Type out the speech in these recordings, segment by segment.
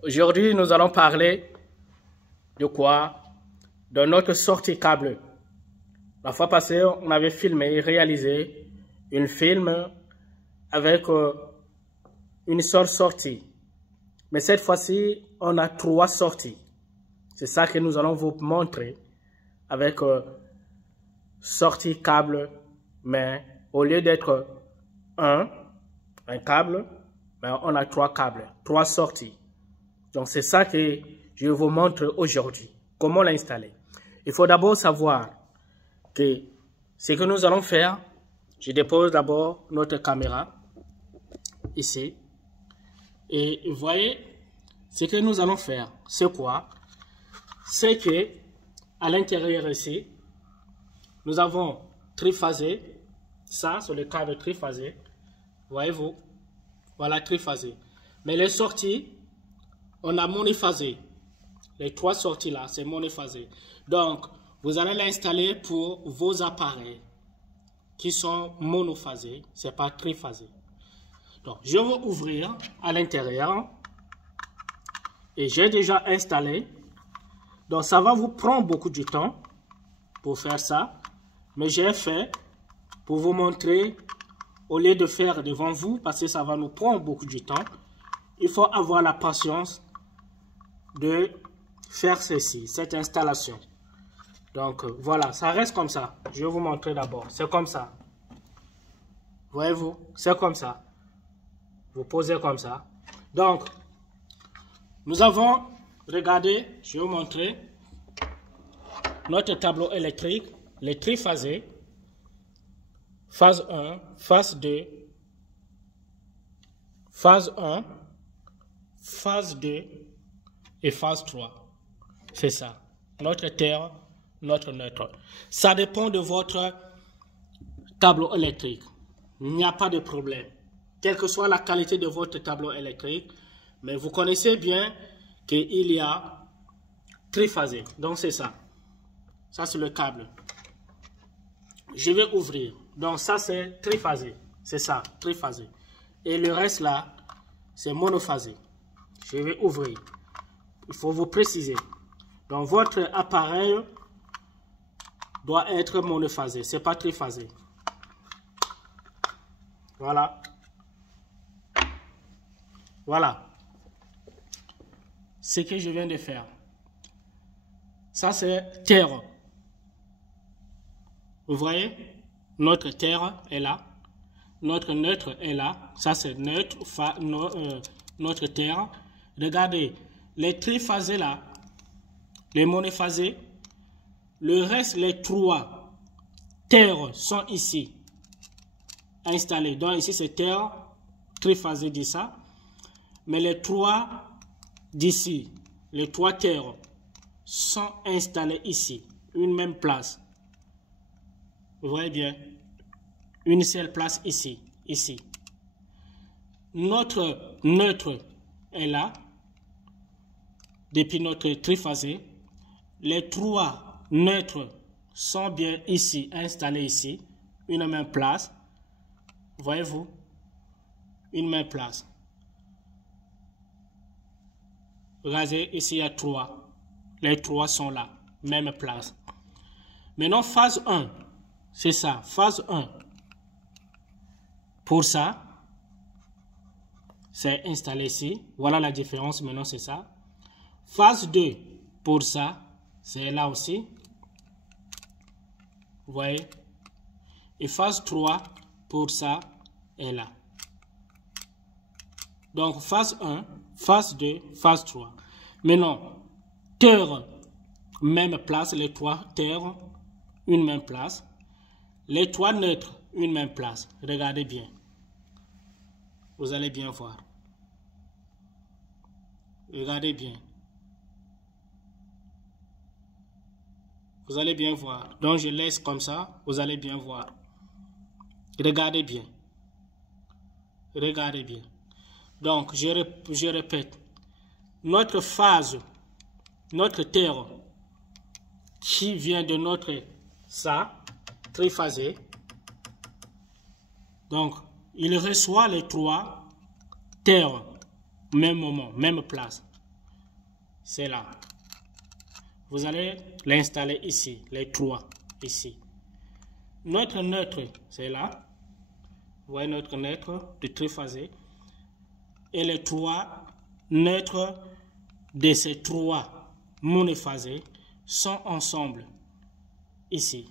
Aujourd'hui, nous allons parler de quoi? De notre sortie câble. La fois passée, on avait filmé et réalisé un film avec une seule sortie. Mais cette fois-ci, on a 3 sorties. C'est ça que nous allons vous montrer avec sortie câble, mais au lieu d'être un câble, mais on a 3 câbles, 3 sorties. Donc c'est ça que je vous montre aujourd'hui. Comment l'installer? Il faut d'abord savoir que ce que nous allons faire, je dépose d'abord notre caméra ici. Et vous voyez, ce que nous allons faire, c'est quoi? C'est que à l'intérieur ici, nous avons triphasé. Ça, c'est le câble triphasé. Voyez-vous? Voilà, triphasé. Mais les sorties, on a monophasé. Les 3 sorties là, c'est monophasé. Donc, vous allez l'installer pour vos appareils qui sont monophasés. Ce n'est pas triphasé. Donc, je vais ouvrir à l'intérieur. Et j'ai déjà installé. Donc, ça va vous prendre beaucoup de temps pour faire ça. Mais j'ai fait pour vous montrer, au lieu de faire devant vous, parce que ça va nous prendre beaucoup de temps, il faut avoir la patience de faire ceci, cette installation. Donc, voilà, ça reste comme ça. Je vais vous montrer d'abord. C'est comme ça. Voyez-vous, c'est comme ça. Vous posez comme ça. Donc, nous avons, regardez, je vais vous montrer notre tableau électrique, les triphasés, phase 1, phase 2, phase 1, phase 2 et phase 3. C'est ça. Notre terre, notre neutre. Ça dépend de votre tableau électrique. Il n'y a pas de problème. Quelle que soit la qualité de votre tableau électrique, mais vous connaissez bien qu'il y a triphasé. Donc c'est ça. Ça c'est le câble. Je vais ouvrir. Donc ça c'est triphasé. C'est ça, triphasé. Et le reste là, c'est monophasé. Je vais ouvrir. Il faut vous préciser. Donc votre appareil doit être monophasé. Ce n'est pas triphasé. Voilà. Voilà. Ce que je viens de faire. Ça c'est terre. Vous voyez? Notre terre est là. Notre neutre est là. Ça c'est neutre, notre terre. Regardez, les triphasés là, les monophasés, le reste, les 3 terres sont ici installés. Donc ici c'est terre, triphasé dit ça. Mais les 3 d'ici, les 3 terres sont installés ici, une même place. Vous voyez bien, une seule place ici, ici. Notre neutre est là, depuis notre triphasé. Les 3 neutres sont bien ici, installés ici, une même place. Voyez-vous, une même place. Regardez, ici il y a 3. Les 3 sont là, même place. Maintenant, phase 1, c'est ça, phase 1. Pour ça, c'est installé ici. Voilà la différence, maintenant c'est ça. Phase 2, pour ça, c'est là aussi. Vous voyez? Et phase 3, pour ça, est là. Donc, phase 1, phase 2, phase 3. Maintenant, terre, même place, les 3 terres, une même place. Les 3 neutres, une même place. Regardez bien. Vous allez bien voir. Regardez bien. Vous allez bien voir. Donc, je laisse comme ça. Vous allez bien voir. Regardez bien. Regardez bien. Donc, je répète. Notre phase, notre terre qui vient de notre ça, triphasé. Donc, il reçoit les 3 terres, même moment, même place. c'est là. Vous allez l'installer ici, les trois, ici. Notre neutre, c'est là. Vous voyez notre neutre de triphasé. Et les trois neutres de ces trois monophasés sont ensemble, ici.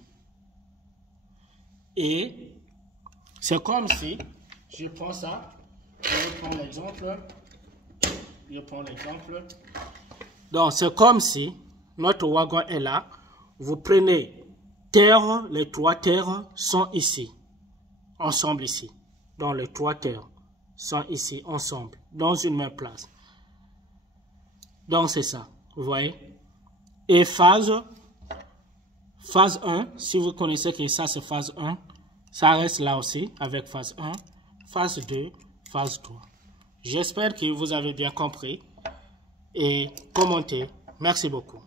Et c'est comme si, je prends ça, je prends l'exemple. Donc, c'est comme si notre wagon est là. Vous prenez terre, les trois terres sont ici, ensemble ici. Donc, les trois terres sont ici, ensemble, dans une même place. Donc, c'est ça, vous voyez. Et phase 1, si vous connaissez que ça, c'est phase 1, ça reste là aussi, avec phase 1, phase 2, phase 3. J'espère que vous avez bien compris et commentez. Merci beaucoup.